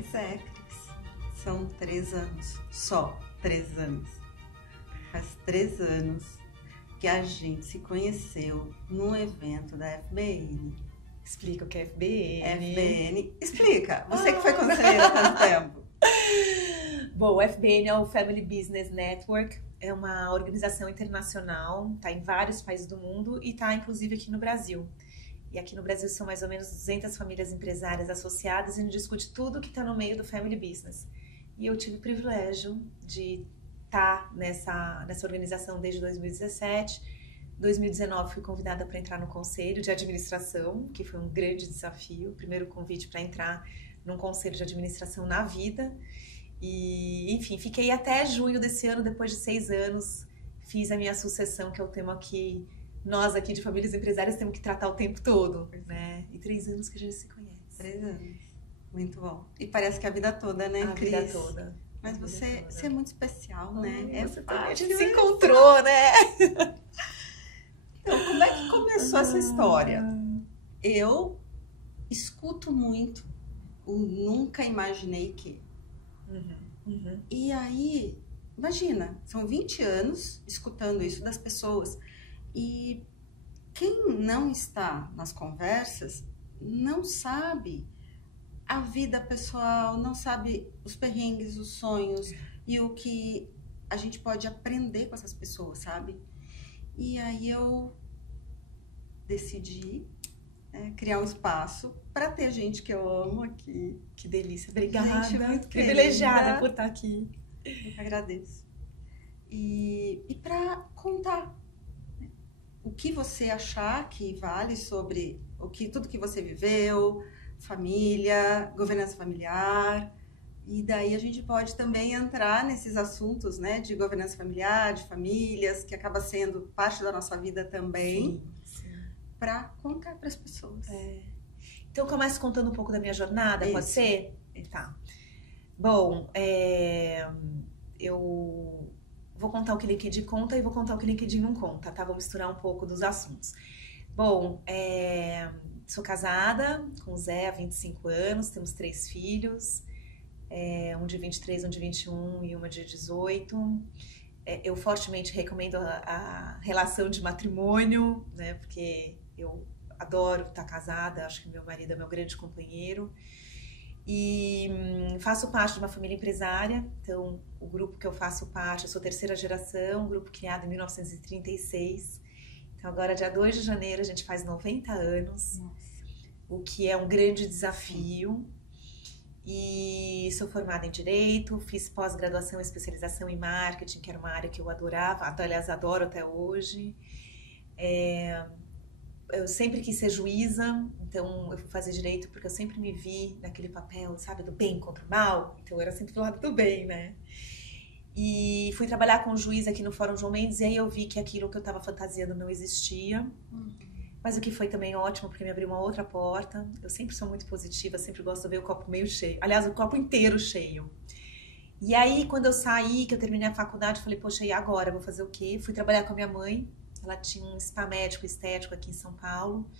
Pois é, Cris. São 3 anos. Só 3 anos. Faz 3 anos que a gente se conheceu num evento da FBN. Explica o que é FBN. FBN. Explica. Você que foi conselheira há tanto tempo. Bom, o FBN é o Family Business Network. É uma organização internacional, está em vários países do mundo e está inclusive aqui no Brasil. E aqui no Brasil são mais ou menos 200 famílias empresárias associadas e a gente discute tudo que está no meio do Family Business. E eu tive o privilégio de estar nessa organização desde 2017. 2019 fui convidada para entrar no conselho de administração, que foi um grande desafio. O primeiro convite para entrar num conselho de administração na vida. E, enfim, fiquei até junho desse ano, depois de 6 anos, fiz a minha sucessão, que é o tema que nós aqui de famílias empresárias temos que tratar o tempo todo, né? E 3 anos que a gente se conhece. 3 anos. Muito bom. E parece que a vida toda, né, Cris? A vida toda. Mas você é muito especial, né? Você também, a gente se encontrou, né? Então, como é que começou essa história? Eu escuto muito o nunca imaginei que. E aí, imagina, são 20 anos escutando isso das pessoas. E quem não está nas conversas não sabe a vida pessoal, não sabe os perrengues, os sonhos e o que a gente pode aprender com essas pessoas, sabe? E aí eu decidi criar um espaço para ter gente que eu amo aqui. Que delícia, obrigada. Gente muito privilegiada querida. por estar aqui. Eu agradeço. E para contar o que você achar que vale sobre tudo que você viveu, família, governança familiar. E daí a gente pode também entrar nesses assuntos, né, de governança familiar, de famílias, que acaba sendo parte da nossa vida também, para contar para as pessoas. Então eu começo contando um pouco da minha jornada, pode ser? Tá. Bom, eu vou contar o que o LinkedIn conta e vou contar o que o LinkedIn não conta, tá? Vou misturar um pouco dos assuntos. Bom, sou casada com o Zé há 25 anos, temos 3 filhos, um de 23, um de 21 e uma de 18. Eu fortemente recomendo a relação de matrimônio, né? Porque eu adoro estar casada, acho que meu marido é meu grande companheiro. E faço parte de uma família empresária, então o grupo que eu faço parte, eu sou 3ª geração, um grupo criado em 1936. Então agora, dia 2 de janeiro, a gente faz 90 anos, o que é um grande desafio. E sou formada em Direito, fiz pós-graduação e especialização em Marketing, que era uma área que eu adorava, aliás, adoro até hoje. Eu sempre quis ser juíza, então eu fui fazer Direito porque eu sempre me vi naquele papel, sabe, do bem contra o mal. Então eu era sempre do lado do bem, né? E fui trabalhar com um juiz aqui no Fórum João Mendes e aí eu vi que aquilo que eu estava fantasiando não existia. Mas o que foi também ótimo, porque me abriu uma outra porta. Eu sempre sou muito positiva, sempre gosto de ver o copo meio cheio. Aliás, o copo inteiro cheio. E aí, quando eu saí, que eu terminei a faculdade, eu falei, poxa, e agora? Eu vou fazer o quê? Fui trabalhar com a minha mãe. Ela tinha um spa médico estético aqui em São Paulo,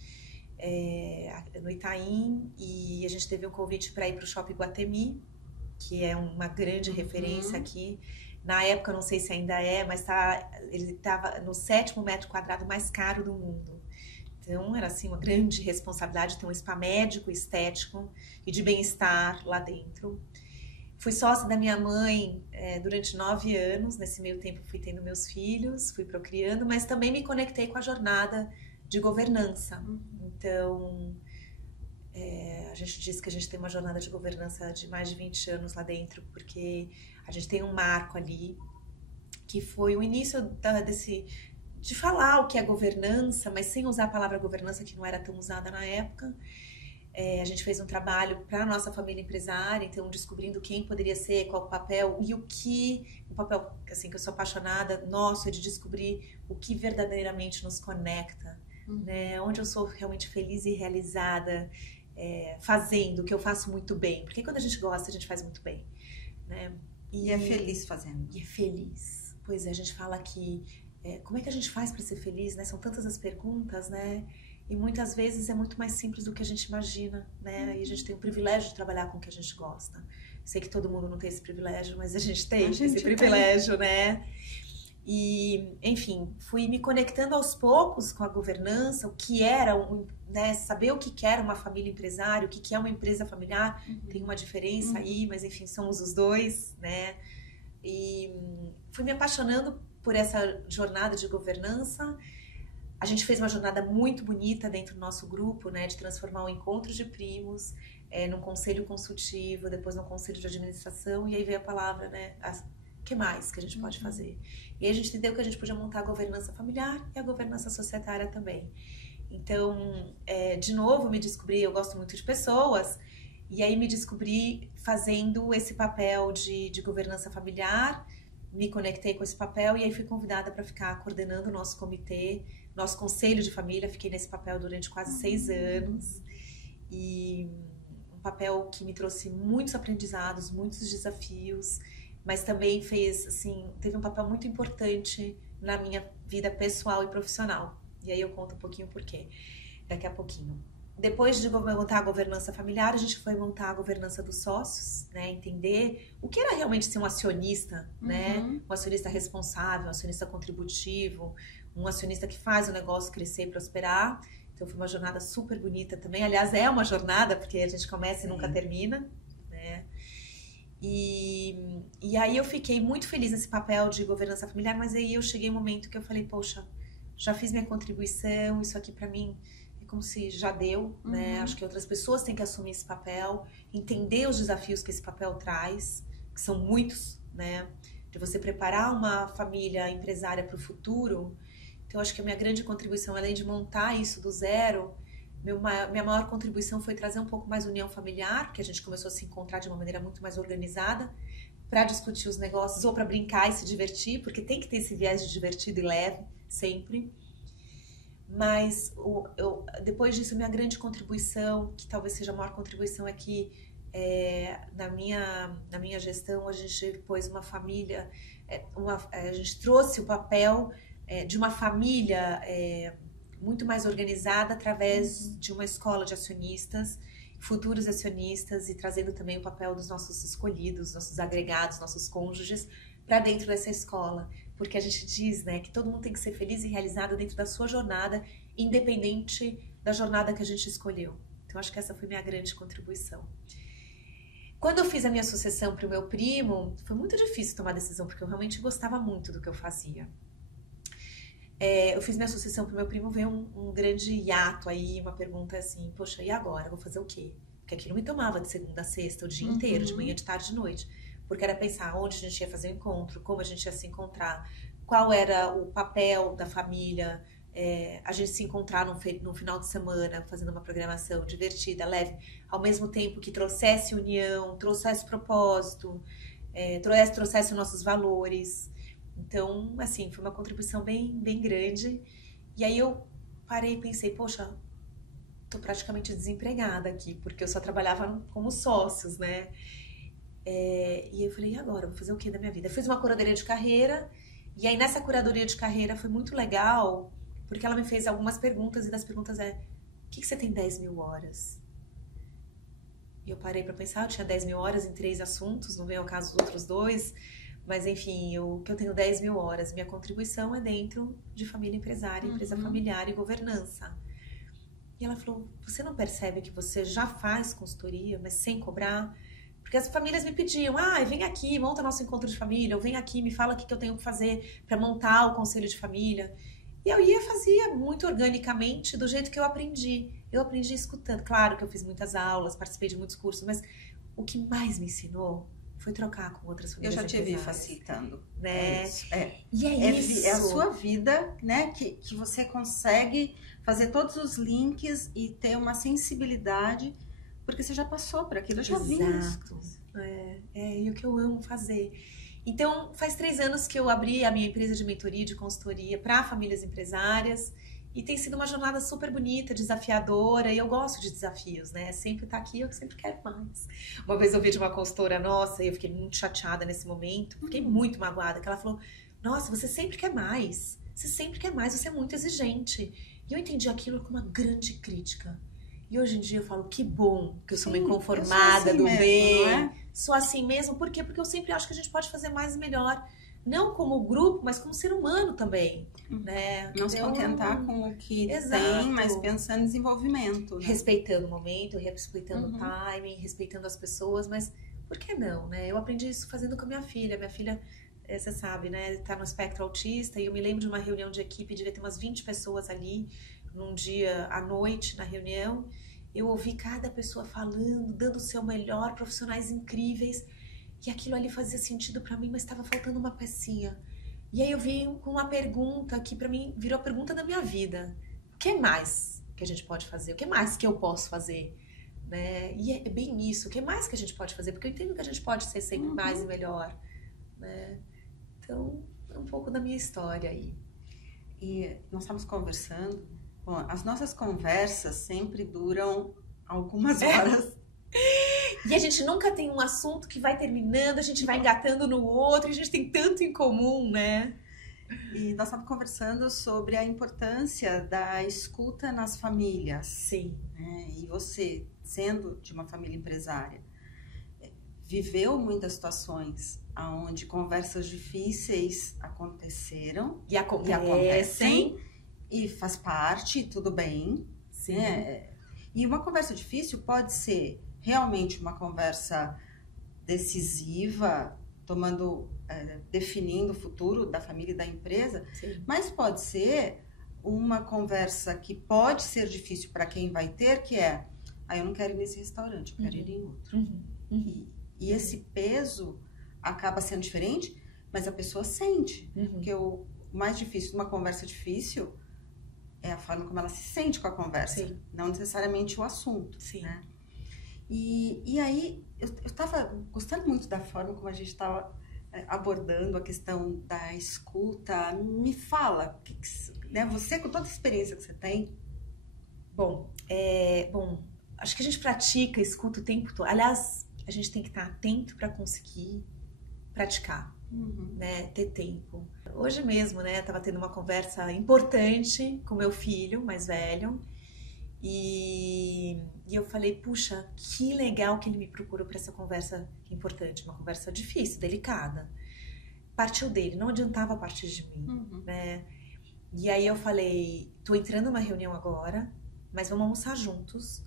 no Itaim. E a gente teve um convite para ir para o Shopping Iguatemi, que é uma grande referência aqui. Na época, não sei se ainda é, mas ele estava no 7º metro quadrado mais caro do mundo. Então, era assim uma grande responsabilidade ter um spa médico, estético e de bem-estar lá dentro. Fui sócia da minha mãe durante 9 anos. Nesse meio tempo, fui tendo meus filhos, fui procriando, mas também me conectei com a jornada de governança. Então, a gente diz que a gente tem uma jornada de governança de mais de 20 anos lá dentro, porque a gente tem um marco ali, que foi o início de falar o que é governança, mas sem usar a palavra governança, que não era tão usada na época. A gente fez um trabalho para a nossa família empresária, então descobrindo quem poderia ser, qual o papel, e o papel assim, que eu sou apaixonada, nosso, é de descobrir o que verdadeiramente nos conecta, né? Onde eu sou realmente feliz e realizada, fazendo o que eu faço muito bem, porque quando a gente gosta, a gente faz muito bem, né? E é feliz fazendo. E é feliz. Pois é, a gente fala que como é que a gente faz para ser feliz, né? São tantas as perguntas, né? E muitas vezes é muito mais simples do que a gente imagina, né? E a gente tem o privilégio de trabalhar com o que a gente gosta. Sei que todo mundo não tem esse privilégio, mas a gente tem esse privilégio, né? E, enfim, fui me conectando aos poucos com a governança, o que era, né, saber o que era uma família empresária, o que é uma empresa familiar, tem uma diferença aí, mas enfim, somos os dois, né? E fui me apaixonando por essa jornada de governança. A gente fez uma jornada muito bonita dentro do nosso grupo, né, de transformar o encontro de primos num conselho consultivo, depois num conselho de administração, e aí veio a palavra, né, o que mais que a gente pode fazer? E aí a gente entendeu que a gente podia montar a governança familiar e a governança societária também. Então, de novo, me descobri, eu gosto muito de pessoas, e aí me descobri fazendo esse papel de governança familiar, me conectei com esse papel e aí fui convidada para ficar coordenando o nosso comitê, nosso conselho de família. Fiquei nesse papel durante quase 6 anos e um papel que me trouxe muitos aprendizados, muitos desafios, mas também fez, assim, teve um papel muito importante na minha vida pessoal e profissional. E aí eu conto um pouquinho por quê, daqui a pouquinho. Depois de montar a governança familiar, a gente foi montar a governança dos sócios, né? Entender o que era realmente ser um acionista, né? Um acionista responsável, um acionista contributivo, um acionista que faz o negócio crescer e prosperar. Então foi uma jornada super bonita também. Aliás, é uma jornada, porque a gente começa e nunca termina, né? E aí eu fiquei muito feliz nesse papel de governança familiar, mas aí eu cheguei um momento que eu falei, poxa, já fiz minha contribuição, isso aqui pra mim como se já deu, né? Acho que outras pessoas têm que assumir esse papel, entender os desafios que esse papel traz, que são muitos, né? De você preparar uma família empresária para o futuro. Então, acho que a minha grande contribuição, além de montar isso do zero, minha maior contribuição foi trazer um pouco mais união familiar, que a gente começou a se encontrar de uma maneira muito mais organizada, para discutir os negócios ou para brincar e se divertir, porque tem que ter esse viés de divertido e leve, sempre. Mas depois disso, minha grande contribuição, que talvez seja a maior contribuição, é que na minha gestão a gente pôs uma família, a gente trouxe o papel de uma família muito mais organizada através de uma escola de acionistas, futuros acionistas, e trazendo também o papel dos nossos escolhidos, nossos agregados, nossos cônjuges, para dentro dessa escola. Porque a gente diz, né, que todo mundo tem que ser feliz e realizado dentro da sua jornada, independente da jornada que a gente escolheu. Então, acho que essa foi minha grande contribuição. Quando eu fiz a minha sucessão para o meu primo, foi muito difícil tomar decisão, porque eu realmente gostava muito do que eu fazia. Eu fiz minha sucessão para o meu primo, veio um grande hiato aí, uma pergunta assim, poxa, e agora? Eu vou fazer o quê? Porque aquilo me tomava de segunda a sexta, o dia inteiro, de manhã, de tarde, de noite. Porque era pensar onde a gente ia fazer o encontro, como a gente ia se encontrar, qual era o papel da família, a gente se encontrar no final de semana, fazendo uma programação divertida, leve, ao mesmo tempo que trouxesse união, trouxesse propósito, trouxesse os nossos valores. Então, assim, foi uma contribuição bem, bem grande. E aí eu parei e pensei, poxa, tô praticamente desempregada aqui, porque eu só trabalhava como sócios, né? E eu falei, e agora? Vou fazer o que da minha vida? Eu fiz uma curadoria de carreira, e aí nessa curadoria de carreira foi muito legal, porque ela me fez algumas perguntas, e das perguntas o que você tem 10 mil horas? E eu parei pra pensar, eu tinha 10 mil horas em 3 assuntos, não veio ao caso dos outros 2, mas enfim, eu tenho 10 mil horas, minha contribuição é dentro de família empresária, empresa familiar e governança. E ela falou, você não percebe que você já faz consultoria, mas sem cobrar? Porque as famílias me pediam, vem aqui, monta nosso encontro de família, ou vem aqui, me fala o que eu tenho que fazer para montar o conselho de família. E eu fazia muito organicamente, do jeito que eu aprendi. Eu aprendi escutando. Claro que eu fiz muitas aulas, participei de muitos cursos, mas o que mais me ensinou foi trocar com outras famílias. Eu já te vi facilitando. Né? E isso. É a sua vida, né? Que você consegue fazer todos os links e ter uma sensibilidade, porque você já passou por aquilo, eu já vi isso. E o que eu amo fazer. Então, faz 3 anos que eu abri a minha empresa de mentoria, de consultoria para famílias empresárias, e tem sido uma jornada super bonita, desafiadora, e eu gosto de desafios, né? Sempre tá aqui, eu sempre quero mais. Uma vez eu vi de uma consultora nossa, e eu fiquei muito chateada nesse momento, fiquei muito magoada, que ela falou, nossa, você sempre quer mais, você é muito exigente. E eu entendi aquilo como uma grande crítica. E hoje em dia eu falo, que bom que eu sou uma inconformada do bem. Não é? Sou assim mesmo. Por quê? Porque eu sempre acho que a gente pode fazer mais e melhor. Não como grupo, mas como ser humano também. Né? Não se contentar com o que tem, mas pensando em desenvolvimento. Né? Respeitando o momento, respeitando o timing, respeitando as pessoas. Mas por que não? Né? Eu aprendi isso fazendo com a minha filha. Minha filha, você sabe, né? Tá no espectro autista. E eu me lembro de uma reunião de equipe, devia ter umas 20 pessoas ali. Num dia à noite, na reunião, eu ouvi cada pessoa falando, dando o seu melhor, profissionais incríveis, e aquilo ali fazia sentido para mim, mas estava faltando uma pecinha. E aí eu vim com uma pergunta que para mim virou a pergunta da minha vida. O que mais que a gente pode fazer? O que mais que eu posso fazer? Né? E é bem isso, o que mais que a gente pode fazer? Porque eu entendo que a gente pode ser sempre mais e melhor. Né? Então, é um pouco da minha história aí. E nós estamos conversando. Bom, as nossas conversas sempre duram algumas horas. E a gente nunca tem um assunto que vai terminando, a gente vai engatando no outro, e a gente tem tanto em comum, né? E nós estamos conversando sobre a importância da escuta nas famílias. Sim. Né? E você, sendo de uma família empresária, viveu muitas situações onde conversas difíceis aconteceram. E acontecem. E faz parte, tudo bem. Sim. Né? E uma conversa difícil pode ser realmente uma conversa decisiva, definindo o futuro da família e da empresa, Sim. Mas pode ser uma conversa que pode ser difícil para quem vai ter, que é, eu não quero ir nesse restaurante, eu quero ir em outro. E esse peso acaba sendo diferente, mas a pessoa sente. Porque o mais difícil de uma conversa difícil é a forma como ela se sente com a conversa, Sim. não necessariamente o assunto. Sim. Né? E aí, eu estava gostando muito da forma como a gente estava abordando a questão da escuta. Me fala, né, você com toda a experiência que você tem. Bom, acho que a gente pratica, escuta o tempo todo. Aliás, a gente tem que estar atento para conseguir praticar. Né, ter tempo. Hoje mesmo, né, tava tendo uma conversa importante com meu filho mais velho e eu falei, puxa, que legal que ele me procurou para essa conversa importante, uma conversa difícil, delicada. Partiu dele, não adiantava partir de mim, né? E aí eu falei, tô entrando numa reunião agora, mas vamos almoçar juntos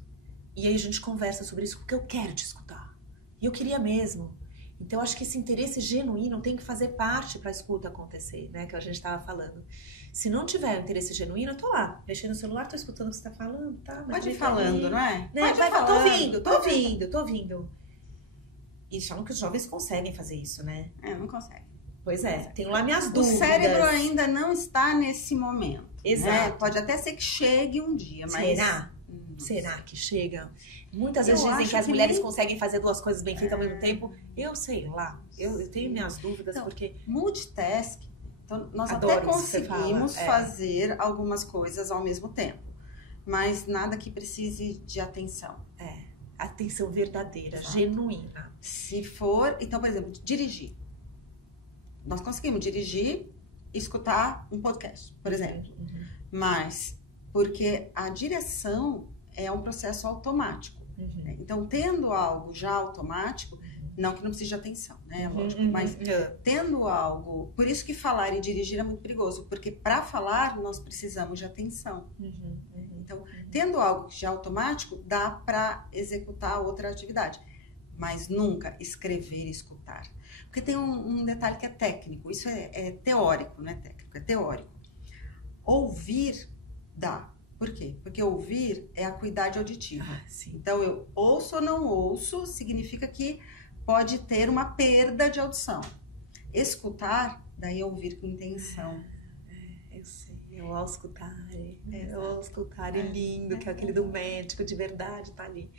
e aí a gente conversa sobre isso porque eu quero te escutar. E eu queria mesmo. Então, eu acho que esse interesse genuíno tem que fazer parte para a escuta acontecer, né? Que a gente estava falando. Se não tiver um interesse genuíno, eu tô lá, mexendo no celular, tô escutando o que você tá falando, tá? Pode ir falando, não é? Né? Tô ouvindo. E falam que os jovens conseguem fazer isso, né? Não conseguem. Pois é, tenho lá minhas dúvidas. O cérebro ainda não está nesse momento. Exato. Né? Pode até ser que chegue um dia, mas... Será? Será que chega? Muitas vezes dizem que as mulheres conseguem fazer duas coisas bem feitas ao mesmo tempo. Eu sei lá. Eu tenho minhas dúvidas, então, porque... Multitasking. Então, nós até conseguimos fazer algumas coisas ao mesmo tempo. Mas nada que precise de atenção. Atenção verdadeira, Exato. Genuína. Se for... Então, por exemplo, dirigir. Nós conseguimos dirigir e escutar um podcast, por exemplo. Mas, porque a direção é um processo automático. Né? Então, tendo algo já automático, não que não precise de atenção, né? Lógico, mas tendo algo... Por isso que falar e dirigir é muito perigoso, porque para falar nós precisamos de atenção. Então, tendo algo já automático, dá para executar outra atividade. Mas nunca escrever e escutar. Porque tem um detalhe que é técnico, isso é teórico, não é técnico, é teórico. Ouvir dá. Por quê? Porque ouvir é acuidade auditiva. Então, eu ouço ou não ouço, significa que pode ter uma perda de audição. Escutar, daí é ouvir com intenção. Eu sei, eu ao escutar, é lindo, que é aquele do médico de verdade, tá ali.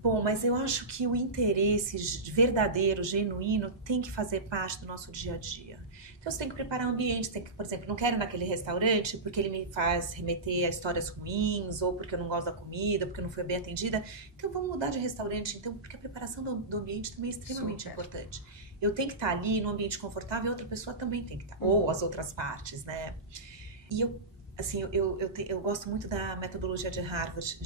Bom, mas eu acho que o interesse verdadeiro, genuíno, tem que fazer parte do nosso dia a dia. Então, você tem que preparar o ambiente, tem que, por exemplo, não quero ir naquele restaurante porque ele me faz remeter a histórias ruins, ou porque eu não gosto da comida, porque eu não fui bem atendida. Então, vamos mudar de restaurante, então, porque a preparação do ambiente também é extremamente importante. Eu tenho que estar ali num ambiente confortável e a outra pessoa também tem que estar, ou as outras partes, né? E assim, eu gosto muito da metodologia de Harvard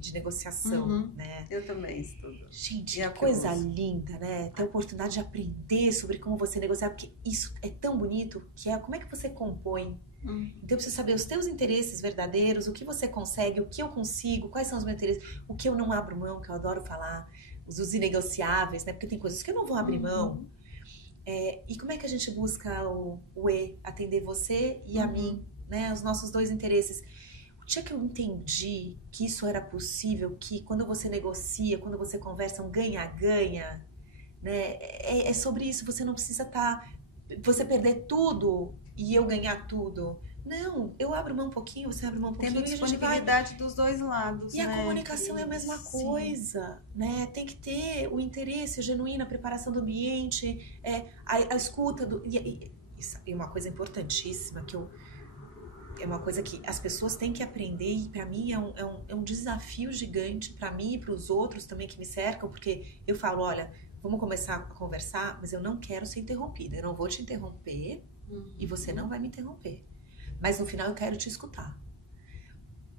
de negociação, né? Eu também estudo. Gente, que coisa linda, né? Ter a oportunidade de aprender sobre como você negociar, porque isso é tão bonito, que é como é que você compõe. Então eu preciso saber os teus interesses verdadeiros, o que você consegue, o que eu consigo, quais são os meus interesses, o que eu não abro mão, que eu adoro falar, os inegociáveis, né? Porque tem coisas que eu não vou abrir mão. E como é que a gente busca o E, atender você e a mim, né? Os nossos dois interesses. O dia que eu entendi que isso era possível, que quando você negocia, quando você conversa, um ganha-ganha, né? É sobre isso, você não precisa você perder tudo e eu ganhar tudo. Não, eu abro mão um pouquinho, você abre mão um pouquinho. Tendo disponibilidade dos dois lados, e a comunicação é a mesma coisa, né? Tem que ter o interesse genuíno, a preparação do ambiente, a escuta. Isso é uma coisa importantíssima, é uma coisa que as pessoas têm que aprender e para mim é um desafio gigante, para mim e para os outros também que me cercam, porque eu falo, olha, vamos começar a conversar, mas eu não quero ser interrompida, eu não vou te interromper e você não vai me interromper. Mas no final eu quero te escutar.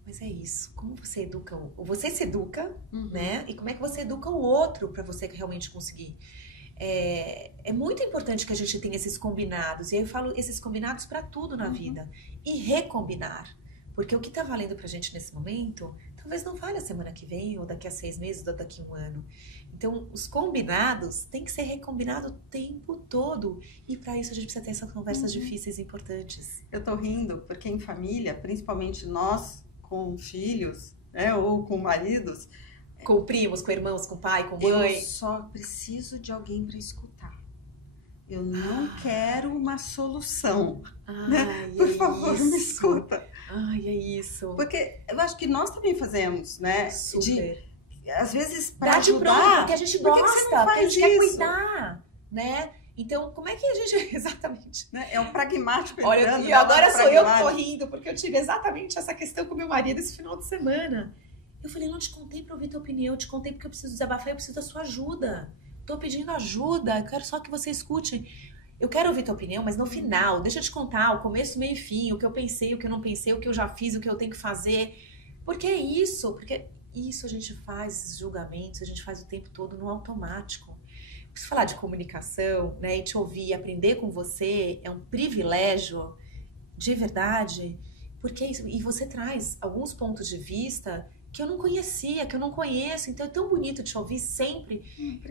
Mas é isso. Como você educa você se educa, né? E como é que você educa o outro para você realmente conseguir? É muito importante que a gente tenha esses combinados. E aí eu falo esses combinados para tudo na vida. E recombinar. Porque o que tá valendo pra gente nesse momento, talvez não valha a semana que vem, ou daqui a 6 meses, ou daqui a 1 ano. Então, os combinados têm que ser recombinados o tempo todo. E para isso a gente precisa ter essas conversas difíceis e importantes. Eu tô rindo porque em família, principalmente nós com filhos, né, ou com maridos, com primos, com irmãos, com pai, com mãe. Eu só preciso de alguém para escutar. Eu não quero uma solução. Né? Por favor, me escuta. Ai, é isso. Porque eu acho que nós também fazemos, né? Super. Às vezes para ajudar. Pronto, porque a gente gosta, porque a gente quer cuidar, né? Então, como é que a gente... Exatamente. Né? É um pragmático. Olha, e agora sou eu que tô rindo, porque eu tive exatamente essa questão com meu marido esse final de semana. Eu falei, não te contei pra ouvir tua opinião, eu te contei porque eu preciso desabafar, eu preciso da sua ajuda. Tô pedindo ajuda, eu quero só que você escute. Eu quero ouvir tua opinião, mas no final, deixa eu te contar o começo, meio e fim, o que eu pensei, o que eu não pensei, o que eu já fiz, o que eu tenho que fazer. Porque é isso, porque isso a gente faz, esses julgamentos, a gente faz o tempo todo no automático. Preciso falar de comunicação, né, e te ouvir, aprender com você, é um privilégio, de verdade, porque é isso. E você traz alguns pontos de vista que eu não conhecia, que eu não conheço, então é tão bonito te ouvir sempre.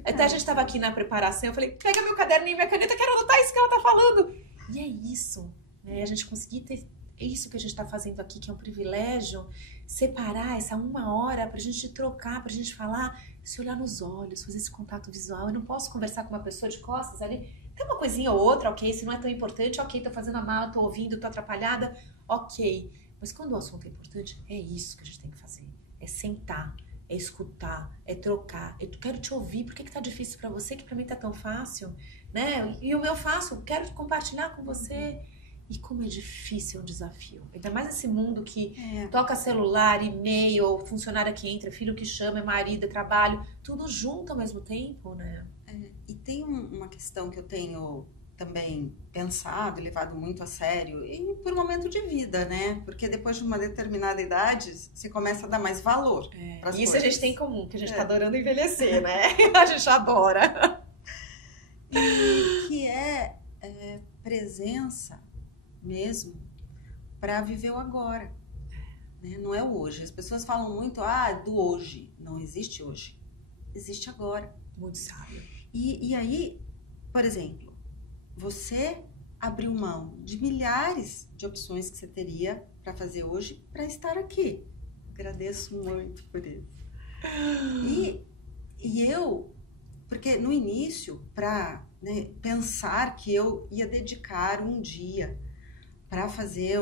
Até a gente estava aqui na preparação, eu falei, pega meu caderninho e minha caneta, quero anotar isso que ela tá falando. E é isso, né, a gente conseguir ter isso que a gente está fazendo aqui, que é um privilégio, separar essa 1 hora pra gente trocar, pra gente falar, se olhar nos olhos, fazer esse contato visual. Eu não posso conversar com uma pessoa de costas ali, tem uma coisinha ou outra, ok, se não é tão importante, ok, tô fazendo a mala, tô ouvindo, tô atrapalhada, ok. Mas quando o assunto é importante, é isso que a gente tem que fazer. É sentar, é escutar, é trocar. Eu quero te ouvir, por que tá difícil pra você, que pra mim tá tão fácil, né? E o meu faço, quero compartilhar com você. E como é difícil, é um desafio. Ainda mais nesse mundo que toca celular, e-mail, funcionária que entra, filho que chama, é marido, é trabalho, tudo junto ao mesmo tempo, né? E tem uma questão que eu tenho também pensado e levado muito a sério, e por um momento de vida, né? Porque depois de uma determinada idade, você começa a dar mais valor para as coisas. Isso a gente tem em comum, que a gente tá adorando envelhecer, né? A gente adora. E que é presença mesmo para viver o agora, né? Não é o hoje. As pessoas falam muito do hoje. Não existe hoje, existe agora. Muito sábio. E aí, por exemplo, você abriu mão de milhares de opções que você teria para fazer hoje para estar aqui. Agradeço muito por isso. E eu, porque no início, para pensar que eu ia dedicar um dia para fazer,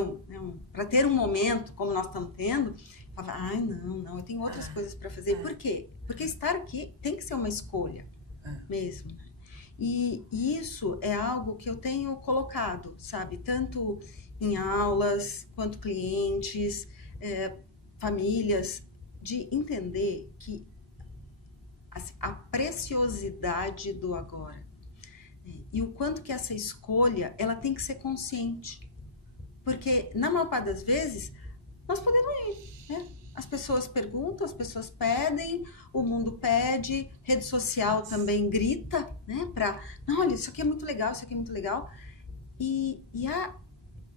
para ter um momento como nós estamos tendo, eu falava, não, eu tenho outras coisas para fazer. Por quê? Porque estar aqui tem que ser uma escolha mesmo. E isso é algo que eu tenho colocado, sabe? Tanto em aulas, quanto clientes, famílias, de entender que a preciosidade do agora. E o quanto que essa escolha, ela tem que ser consciente. Porque, na maior parte das vezes, nós podemos ir, né? As pessoas perguntam, as pessoas pedem, o mundo pede, rede social também grita, né? Não, olha, isso aqui é muito legal, isso aqui é muito legal. E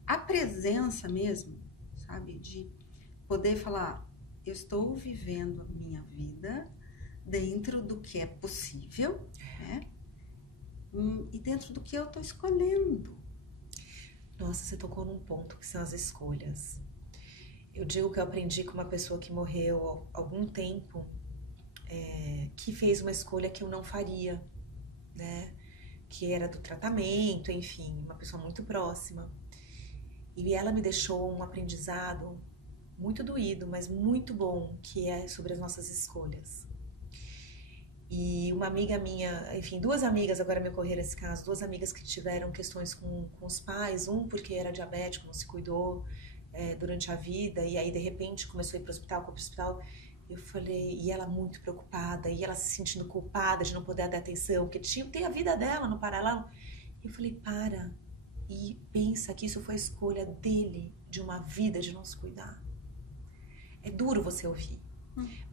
a presença mesmo, sabe? De poder falar, eu estou vivendo a minha vida dentro do que é possível, né? E dentro do que eu estou escolhendo. Nossa, você tocou num ponto que são as escolhas. Eu digo que eu aprendi com uma pessoa que morreu há algum tempo, que fez uma escolha que eu não faria, né? Que era do tratamento, enfim, uma pessoa muito próxima. E ela me deixou um aprendizado muito doído, mas muito bom, que é sobre as nossas escolhas. E uma amiga minha, enfim, duas amigas, agora me ocorreram esse caso, duas amigas que tiveram questões com os pais, um porque era diabético, não se cuidou durante a vida, e aí de repente começou a ir para o hospital, eu falei, e ela muito preocupada, e ela se sentindo culpada de não poder dar atenção, porque tem a vida dela no paralelo. Eu falei, para e pensa que isso foi a escolha dele, de uma vida de não se cuidar. É duro você ouvir,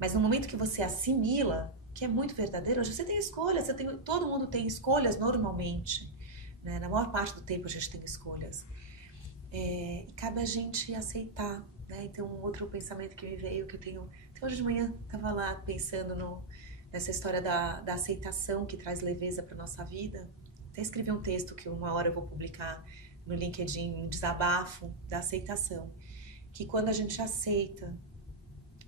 mas no momento que você assimila, que é muito verdadeiro, hoje você tem escolhas, todo mundo tem escolhas normalmente, né? Na maior parte do tempo a gente tem escolhas. E cabe a gente aceitar, né? Então, um outro pensamento que me veio, que eu tenho... Então, hoje de manhã, estava lá pensando nessa história da aceitação que traz leveza para nossa vida. Até escrevi um texto que uma hora eu vou publicar no LinkedIn, um desabafo da aceitação. Que quando a gente aceita,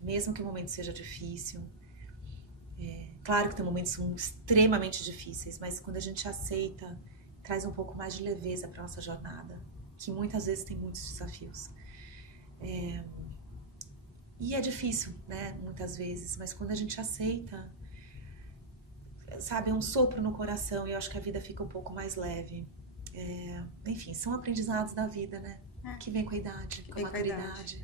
mesmo que o momento seja difícil, claro que tem momentos extremamente difíceis, mas quando a gente aceita, traz um pouco mais de leveza para nossa jornada, que muitas vezes tem muitos desafios. E é difícil, né, muitas vezes, mas quando a gente aceita, sabe, é um sopro no coração e eu acho que a vida fica um pouco mais leve. Enfim, são aprendizados da vida, né, que vem com a idade, com a maturidade.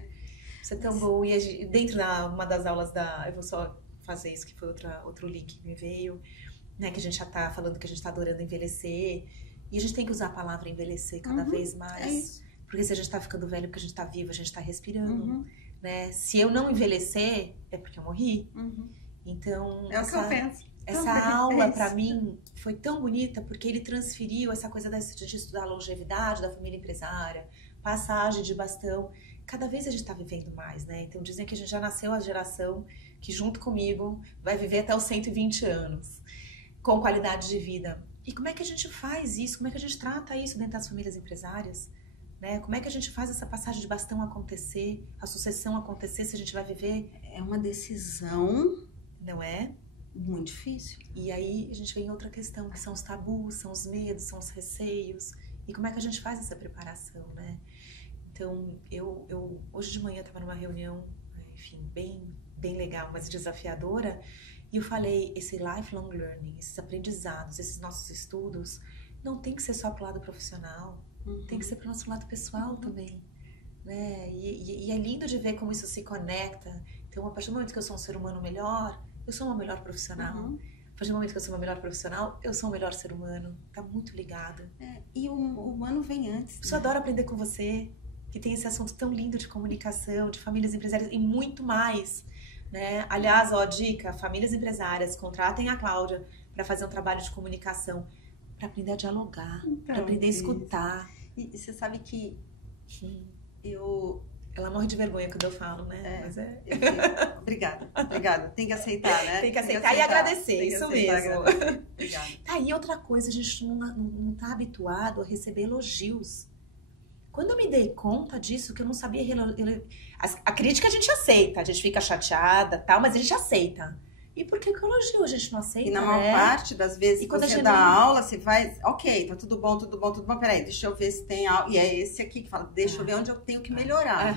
Isso é tão bom. E dentro uma das aulas eu vou só fazer isso, que foi outro link que me veio, né, que a gente já tá falando que a gente tá adorando envelhecer, e a gente tem que usar a palavra envelhecer cada vez mais, porque se a gente tá ficando velho, porque a gente tá vivo, a gente tá respirando, né, se eu não envelhecer, é porque eu morri, então... É o que eu penso. Essa aula, pra mim, foi tão bonita, porque ele transferiu essa coisa de estudar a longevidade da família empresária, passagem de bastão. Cada vez a gente tá vivendo mais, né? Então dizem que a gente já nasceu a geração que junto comigo vai viver até os 120 anos, com qualidade de vida. E como é que a gente faz isso? Como é que a gente trata isso dentro das famílias empresárias? Né? Como é que a gente faz essa passagem de bastão acontecer, a sucessão acontecer, se a gente vai viver? É uma decisão... Não é? Muito difícil. E aí a gente vem em outra questão, que são os tabus, são os medos, são os receios. E como é que a gente faz essa preparação, né? Então, eu hoje de manhã estava numa reunião, enfim, bem legal, mas desafiadora, e eu falei, esse lifelong learning, esses aprendizados, esses nossos estudos, não tem que ser só pro lado profissional, tem que ser pro nosso lado pessoal também, né? E é lindo de ver como isso se conecta. Então, a partir do momento que eu sou um ser humano melhor, eu sou uma melhor profissional. A partir do momento que eu sou uma melhor profissional, eu sou um melhor ser humano. Tá muito ligado. E o humano vem antes. Eu adoro aprender com você, que tem esse assunto tão lindo de comunicação, de famílias empresárias e muito mais, né? Aliás, dica, famílias empresárias, contratem a Cláudia para fazer um trabalho de comunicação, para aprender a dialogar, para aprender a escutar. E você sabe que Ela morre de vergonha quando eu falo, né? Mas Obrigada. Tem que aceitar, né? Tem que aceitar e agradecer, isso mesmo. Obrigada. Tá, e outra coisa, a gente não tá habituado a receber elogios. Quando eu me dei conta disso, que eu não sabia... A crítica a gente aceita, a gente fica chateada, tal, mas a gente aceita. E por que o elogio a gente não aceita, E na maior parte das vezes que você dá aula, você faz... Ok, tá tudo bom. Peraí, deixa eu ver se tem aula. E é esse aqui que fala, deixa eu ver onde eu tenho que melhorar.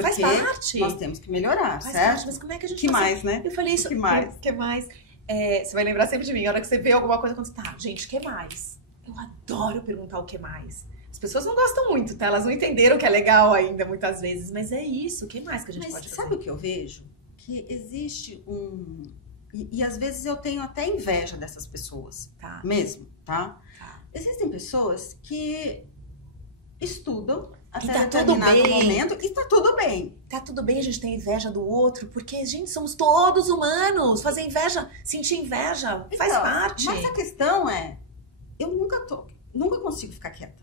Faz parte. Nós temos que melhorar, faz certo? Parte, mas como é que a gente... Que mais, né? Eu falei isso... Que mais? Que mais? Você vai lembrar sempre de mim. A hora que você vê alguma coisa, quando você tá... Gente, que mais? Eu adoro perguntar o que mais. As pessoas não gostam muito, tá? Elas não entenderam que é legal ainda, muitas vezes. Mas é isso. O que mais que a gente pode fazer? Sabe o que eu vejo? Que existe E às vezes eu tenho até inveja dessas pessoas. Tá. Mesmo, tá? Existem pessoas que estudam até tá determinado tudo bem. momento e tá tudo bem. Tá tudo bem a gente ter inveja do outro, porque, gente, somos todos humanos. Fazer inveja, sentir inveja, faz Então, parte. Mas a questão é, eu nunca consigo ficar quieta.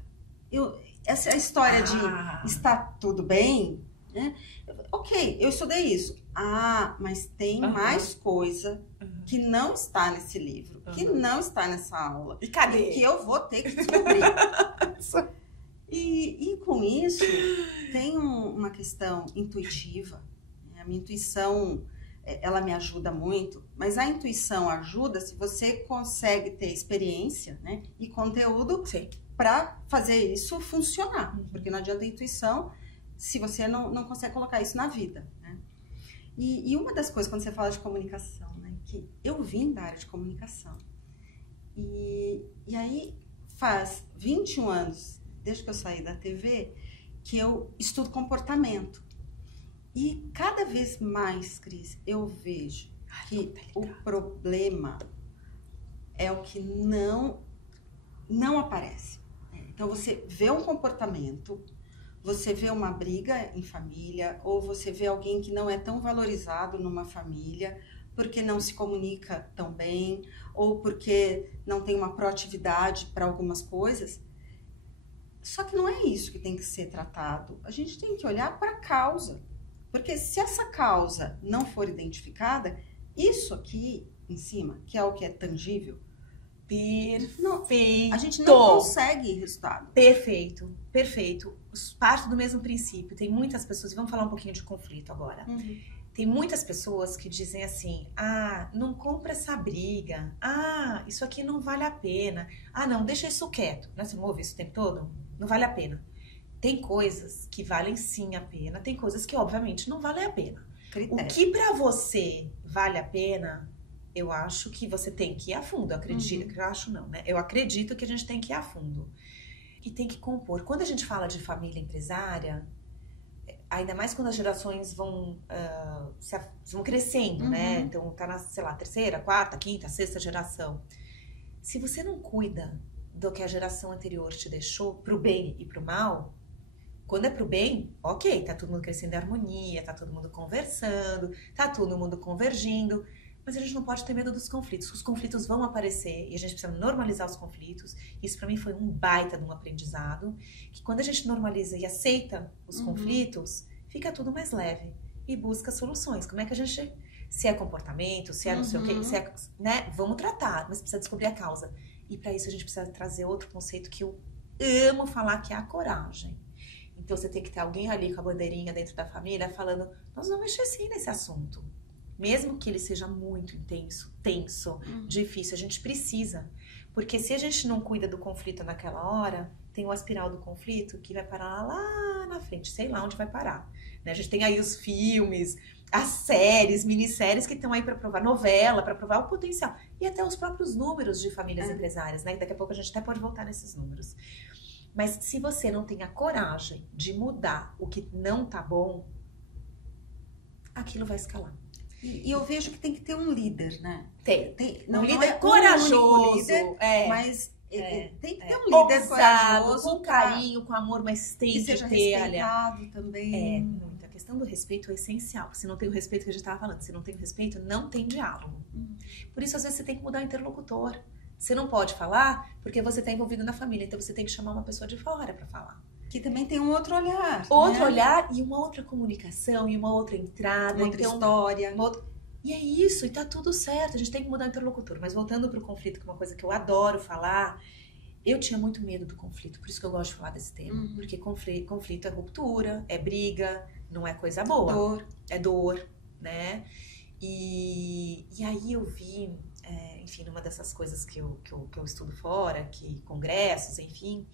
Essa história de estar tudo bem, né? Ok, eu estudei isso. Mas tem mais coisa que não está nesse livro, que não está nessa aula. E cadê? Que eu vou ter que descobrir. E com isso, tem uma questão intuitiva. A minha intuição, ela me ajuda muito, mas a intuição ajuda se você consegue ter experiência, né, e conteúdo para fazer isso funcionar. Porque não adianta a intuição se você não consegue colocar isso na vida, né? E uma das coisas, quando você fala de comunicação, né, que eu vim da área de comunicação. E aí faz 21 anos, desde que eu saí da TV, que eu estudo comportamento. E cada vez mais, Cris, eu vejo que o problema é o que não aparece. Então, você vê um comportamento, você vê uma briga em família, ou você vê alguém que não é tão valorizado numa família, porque não se comunica tão bem, ou porque não tem uma proatividade para algumas coisas. Só que não é isso que tem que ser tratado. A gente tem que olhar para a causa. Porque se essa causa não for identificada, isso aqui em cima, que é o que é tangível, Perfeito. A gente não consegue resultado. Perfeito. Parte do mesmo princípio. Tem muitas pessoas, vamos falar um pouquinho de conflito agora. Tem muitas pessoas que dizem assim, não compra essa briga, isso aqui não vale a pena, não, deixa isso quieto. Você não ouve isso o tempo todo? Não vale a pena. Tem coisas que valem sim a pena, tem coisas que obviamente não valem a pena. Critério. O que pra você vale a pena, eu acho que você tem que ir a fundo. Eu acredito, eu acho não, né? Eu acredito que a gente tem que ir a fundo. E tem que compor. Quando a gente fala de família empresária, ainda mais quando as gerações vão crescendo, né? Então tá na, sei lá, terceira, quarta, quinta, sexta geração. Se você não cuida do que a geração anterior te deixou, pro bem e pro mal, quando é pro bem, ok, tá todo mundo crescendo em harmonia, tá todo mundo conversando, tá todo mundo convergindo, mas a gente não pode ter medo dos conflitos. Os conflitos vão aparecer e a gente precisa normalizar os conflitos. Isso pra mim foi um baita de um aprendizado, que quando a gente normaliza e aceita os conflitos, fica tudo mais leve e busca soluções. Como é que a gente, se é comportamento, se é não sei o quê, se é, né, vamos tratar, mas precisa descobrir a causa. E para isso a gente precisa trazer outro conceito que eu amo falar, que é a coragem. Então você tem que ter alguém ali com a bandeirinha dentro da família falando, nós vamos mexer sim nesse assunto. Mesmo que ele seja muito intenso, tenso, difícil, a gente precisa. Porque se a gente não cuida do conflito naquela hora, tem uma espiral do conflito que vai parar lá na frente, sei lá onde vai parar. Né? A gente tem aí os filmes, as séries, minisséries que estão aí para provar, novela, para provar o potencial. E até os próprios números de famílias empresárias, né? Daqui a pouco a gente até pode voltar nesses números. Mas se você não tem a coragem de mudar o que não tá bom, aquilo vai escalar. E eu vejo que tem que ter um líder, né? Tem não, um líder é corajoso. Líder, mas tem que ter um líder ousado, corajoso. Com carinho, com amor, mas tem que seja ter, respeitado também. Muito. A questão do respeito é essencial. Se não tem o respeito que a gente estava falando, se não tem o respeito, não tem diálogo. Por isso, às vezes, você tem que mudar o interlocutor. Você não pode falar porque você está envolvido na família. Então, você tem que chamar uma pessoa de fora para falar. Que também tem um outro olhar. Outro olhar e uma outra comunicação e uma outra entrada. Uma outra história. E é isso, e tá tudo certo. A gente tem que mudar o interlocutor. Mas voltando pro conflito, que é uma coisa que eu adoro falar, eu tinha muito medo do conflito. Por isso que eu gosto de falar desse tema. Porque conflito é ruptura, é briga, não é coisa boa. É dor, né? E aí eu vi, enfim, numa dessas coisas que eu estudo fora, que congressos, enfim,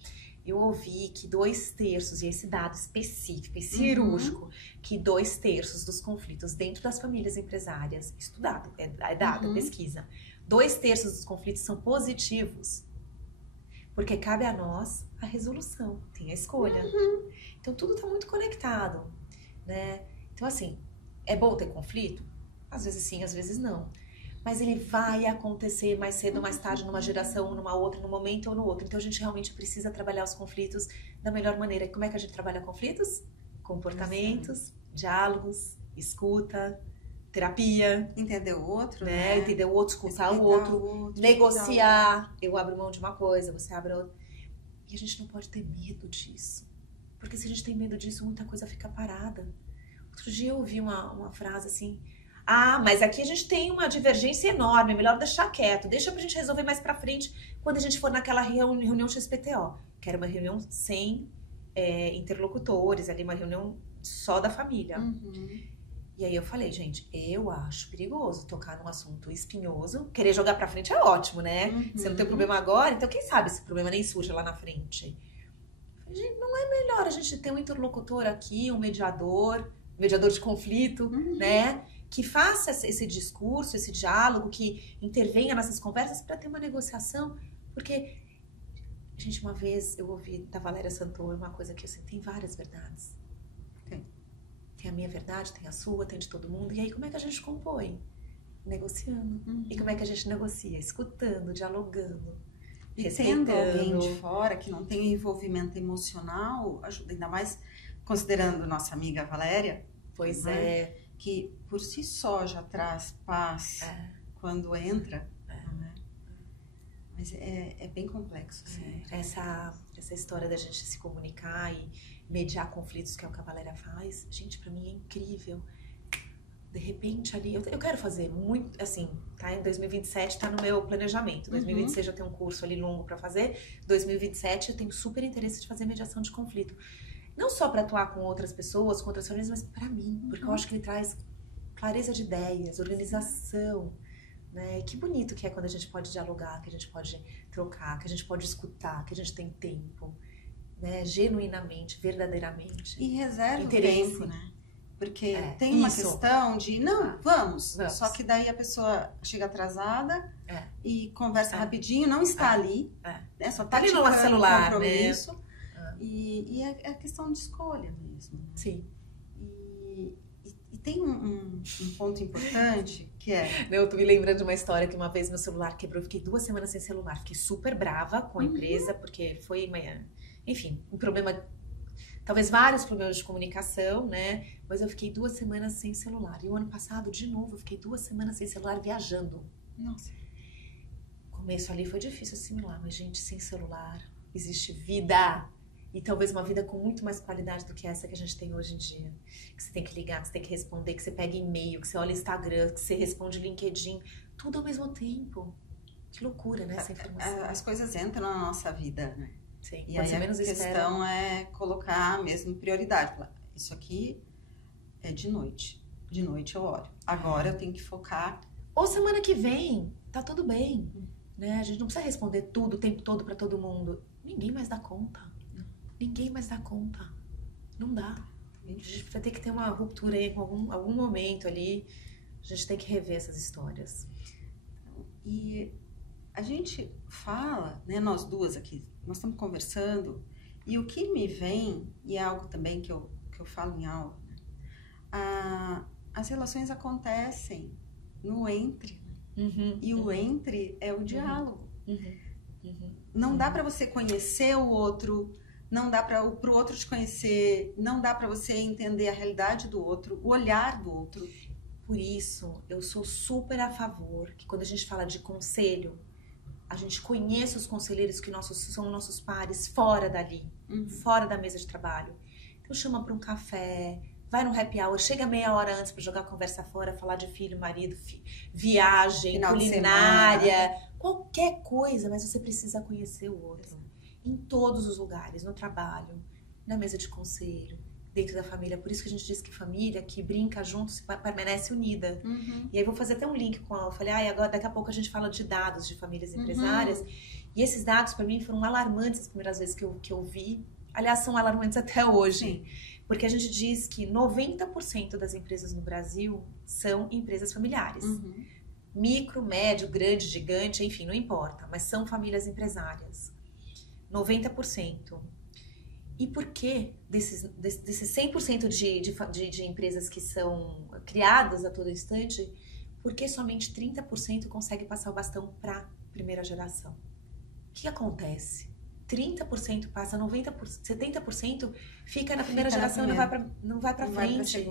eu ouvi que 2/3, e esse dado específico e cirúrgico, que 2/3 dos conflitos dentro das famílias empresárias, estudado, é dado, é pesquisa, 2/3 dos conflitos são positivos, porque cabe a nós a resolução, tem a escolha. Então tudo está muito conectado, né? Então assim, é bom ter conflito? Às vezes sim, às vezes não. mas ele vai acontecer mais cedo ou mais tarde, numa geração, numa outra, num momento ou no outro. Então a gente realmente precisa trabalhar os conflitos da melhor maneira. Como é que a gente trabalha conflitos? Comportamentos, diálogos, escuta, terapia. Entender o outro, né? Entender o outro, escutar o outro, negociar. Eu abro mão de uma coisa, você abre outra. E a gente não pode ter medo disso. Porque se a gente tem medo disso, muita coisa fica parada. Outro dia eu ouvi uma frase assim: ah, mas aqui a gente tem uma divergência enorme, é melhor deixar quieto, deixa pra gente resolver mais pra frente quando a gente for naquela reunião XPTO, que era uma reunião sem interlocutores, ali uma reunião só da família. E aí eu falei, gente, eu acho perigoso tocar num assunto espinhoso, querer jogar pra frente é ótimo, né? Você não tem problema agora, então quem sabe esse problema nem surge lá na frente. Eu falei, gente, não é melhor a gente ter um interlocutor aqui, um mediador de conflito, né? Que faça esse discurso, esse diálogo, que intervenha nessas conversas para ter uma negociação. Porque, gente, uma vez eu ouvi da Valéria Santoro uma coisa que assim, tem várias verdades. Tem a minha verdade, tem a sua, tem de todo mundo. E aí, como é que a gente compõe? Negociando. E como é que a gente negocia? Escutando, dialogando, e tendo alguém de fora que não tem envolvimento emocional, ajuda, ainda mais considerando nossa amiga Valéria. Pois é. Que por si só já traz paz quando entra. Né? Mas é bem complexo. Assim. Essa história da gente se comunicar e mediar conflitos, que é o que a Valéria faz, gente, pra mim é incrível. De repente ali, eu quero fazer muito, assim, tá? Em 2027 tá no meu planejamento. 2026 já tem um curso ali longo pra fazer. 2027 eu tenho super interesse de fazer mediação de conflito. Não só para atuar com outras pessoas, com outras famílias, mas para mim, porque eu acho que ele traz clareza de ideias, organização, né? E que bonito que é quando a gente pode dialogar, que a gente pode trocar, que a gente pode escutar, que a gente tem tempo, né? Genuinamente, verdadeiramente. E reserva o tempo, né? Porque tem uma questão de, vamos. Só que daí a pessoa chega atrasada e conversa rapidinho, não está ali, né? Só tá ali no celular, compromisso. Né? E é a questão de escolha mesmo. Sim. E tem um ponto importante que é... Eu tô me lembrando de uma história que uma vez meu celular quebrou. Eu fiquei 2 semanas sem celular. Fiquei super brava com a empresa, porque foi, enfim, um problema... Talvez vários problemas de comunicação, né? Mas eu fiquei 2 semanas sem celular. E o ano passado, de novo, eu fiquei 2 semanas sem celular viajando. Nossa. O começo ali foi difícil assimilar. Mas, gente, sem celular existe vida. E talvez uma vida com muito mais qualidade do que essa que a gente tem hoje em dia. Que você tem que ligar, que você tem que responder, que você pega e-mail, que você olha Instagram, que você responde LinkedIn. Tudo ao mesmo tempo. Que loucura, né? Essa informação. As coisas entram na nossa vida, né? Sim. E aí a questão é colocar mesmo prioridade. Isso aqui é de noite. De noite eu olho. Agora eu tenho que focar. Ou semana que vem, tá tudo bem. Né? A gente não precisa responder tudo o tempo todo pra todo mundo. Ninguém mais dá conta. Ninguém mais dá conta. Não dá. A gente vai ter que ter uma ruptura aí com algum momento ali. A gente tem que rever essas histórias. E a gente fala, né, nós duas aqui, nós estamos conversando, e o que me vem, e é algo também que eu falo em aula, né, as relações acontecem no entre. E o entre é o diálogo. Não dá para você conhecer o outro... Não dá para o outro te conhecer, não dá para você entender a realidade do outro, o olhar do outro. Por isso, eu sou super a favor que quando a gente fala de conselho, a gente conheça os conselheiros que são nossos pares fora dali, fora da mesa de trabalho. Então chama para um café, vai no happy hour, chega meia hora antes para jogar a conversa fora, falar de filho, marido, viagem, final culinária, qualquer coisa, mas você precisa conhecer o outro. Em todos os lugares, no trabalho, na mesa de conselho, dentro da família. Por isso que a gente diz que família que brinca junto se permanece unida. E aí vou fazer até um link com ela. Eu falei, agora daqui a pouco a gente fala de dados de famílias empresárias. E esses dados para mim foram alarmantes as primeiras vezes que eu vi. Aliás, são alarmantes até hoje. Sim. Porque a gente diz que 90% das empresas no Brasil são empresas familiares. Micro, médio, grande, gigante, enfim, não importa. Mas são famílias empresárias. 90%. E por que desses 100% de empresas que são criadas a todo instante, por que somente 30% consegue passar o bastão para a primeira geração? O que acontece? 30% passa, 90%, 70% fica na primeira geração e não vai para frente.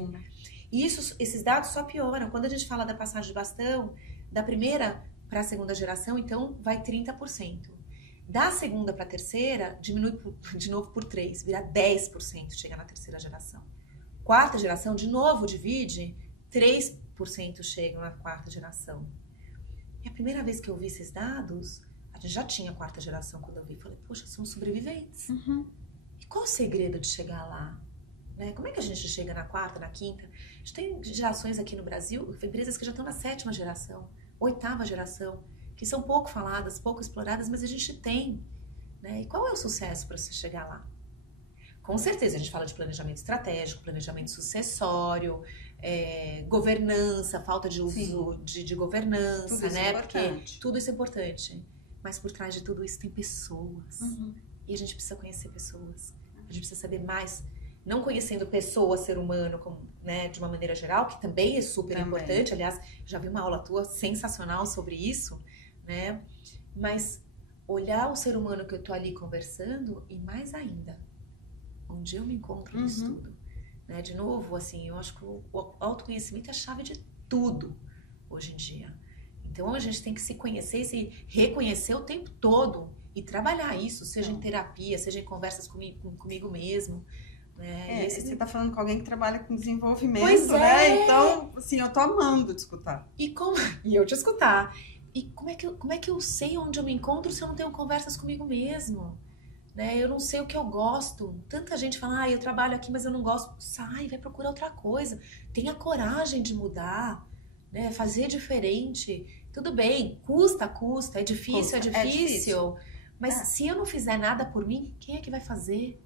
E esses dados só pioram. Quando a gente fala da passagem de bastão, da primeira para a segunda geração, então vai 30%. Da segunda para a terceira, diminui de novo por 3, vira 10%, chega na terceira geração. Quarta geração, de novo, divide, 3% chegam na quarta geração. E a primeira vez que eu vi esses dados, a gente já tinha a quarta geração quando eu vi. Falei, poxa, somos sobreviventes. E qual o segredo de chegar lá? Né? Como é que a gente chega na quarta, na quinta? A gente tem gerações aqui no Brasil, empresas que já estão na 7ª geração, 8ª geração, que são pouco faladas, pouco exploradas, mas a gente tem. Né? E qual é o sucesso para você chegar lá? Com certeza, a gente fala de planejamento estratégico, planejamento sucessório, governança, falta de uso de governança, tudo isso né? É importante. Porque tudo isso é importante. Mas por trás de tudo isso tem pessoas. E a gente precisa conhecer pessoas. A gente precisa saber mais. Não conhecendo pessoa, ser humano, né, de uma maneira geral, que também é super importante. Aliás, já vi uma aula tua sensacional sobre isso, né? Mas olhar o ser humano que eu tô ali conversando e mais ainda, onde eu me encontro nisso tudo. Né? De novo, assim, eu acho que o autoconhecimento é a chave de tudo hoje em dia. Então a gente tem que se conhecer e se reconhecer o tempo todo e trabalhar isso, seja em terapia, seja em conversas comigo mesmo. Né? Você tá falando com alguém que trabalha com desenvolvimento, pois né? Então, assim, eu tô amando te escutar. E eu te escutar. E como é que eu sei onde eu me encontro se eu não tenho conversas comigo mesmo? Né? Eu não sei o que eu gosto. Tanta gente fala, eu trabalho aqui, mas eu não gosto. Sai, vai procurar outra coisa. Tenha coragem de mudar, né? Fazer diferente. Tudo bem, custa, é difícil, é difícil. Mas se eu não fizer nada por mim, quem é que vai fazer?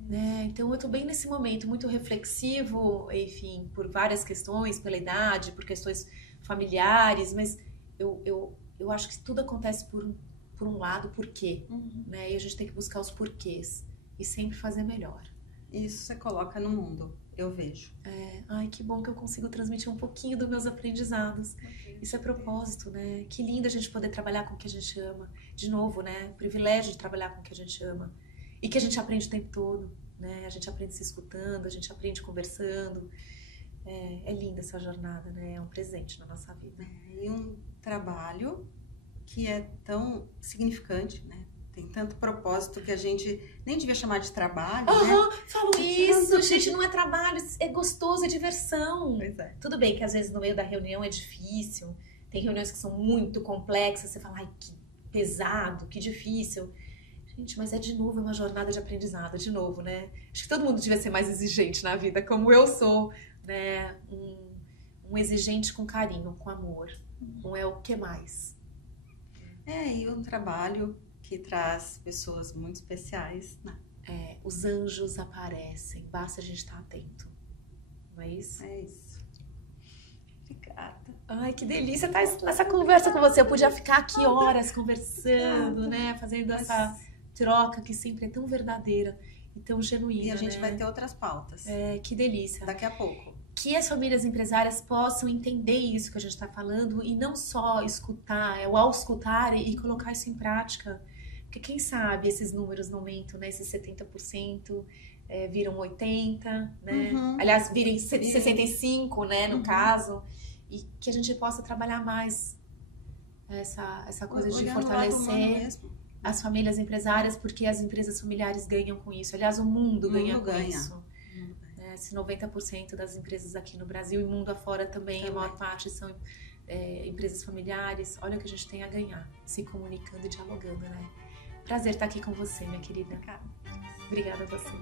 Né? Então eu tô bem nesse momento, muito reflexivo, enfim, por várias questões, pela idade, por questões familiares, mas eu acho que tudo acontece por um lado, por quê? Né? E a gente tem que buscar os porquês e sempre fazer melhor. Isso você coloca no mundo, eu vejo. Ai, que bom que eu consigo transmitir um pouquinho dos meus aprendizados. Isso é propósito, né? Que lindo a gente poder trabalhar com o que a gente ama. De novo, né? Privilégio de trabalhar com o que a gente ama. E que a gente aprende o tempo todo, né? A gente aprende se escutando, a gente aprende conversando. É linda essa jornada, né? É um presente na nossa vida. E um trabalho que é tão significante, né? Tem tanto propósito que a gente nem devia chamar de trabalho, né? Falo isso, gente, não é trabalho, é gostoso, é diversão. Pois é. Tudo bem que às vezes no meio da reunião é difícil, tem reuniões que são muito complexas, você fala, ai, que pesado, que difícil. Gente, mas de novo, é uma jornada de aprendizado, de novo, né? Acho que todo mundo devia ser mais exigente na vida, como eu sou, né? Um exigente com carinho, com amor. Não é o que mais. E um trabalho que traz pessoas muito especiais, né? Os anjos aparecem, basta a gente estar atento. Não é isso? É isso. Obrigada. Ai, que delícia estar nessa conversa com você. Eu podia ficar aqui horas conversando, né? Fazendo essa troca que sempre é tão verdadeira e tão genuína. E a gente vai ter outras pautas. Que delícia. Daqui a pouco. Que as famílias empresárias possam entender isso que a gente está falando e não só escutar, o auscultar e colocar isso em prática. Porque quem sabe esses números não aumentam, né? Esses 70% viram 80%, né? Aliás, virem 65%, né? No caso. E que a gente possa trabalhar mais essa coisa de fortalecer as famílias empresárias, porque as empresas familiares ganham com isso. Aliás, o mundo ganha com isso. Se 90% das empresas aqui no Brasil e mundo afora também, a maior parte são empresas familiares, olha o que a gente tem a ganhar, se comunicando e dialogando, né? Prazer estar aqui com você, minha querida. Obrigada. Obrigada a você.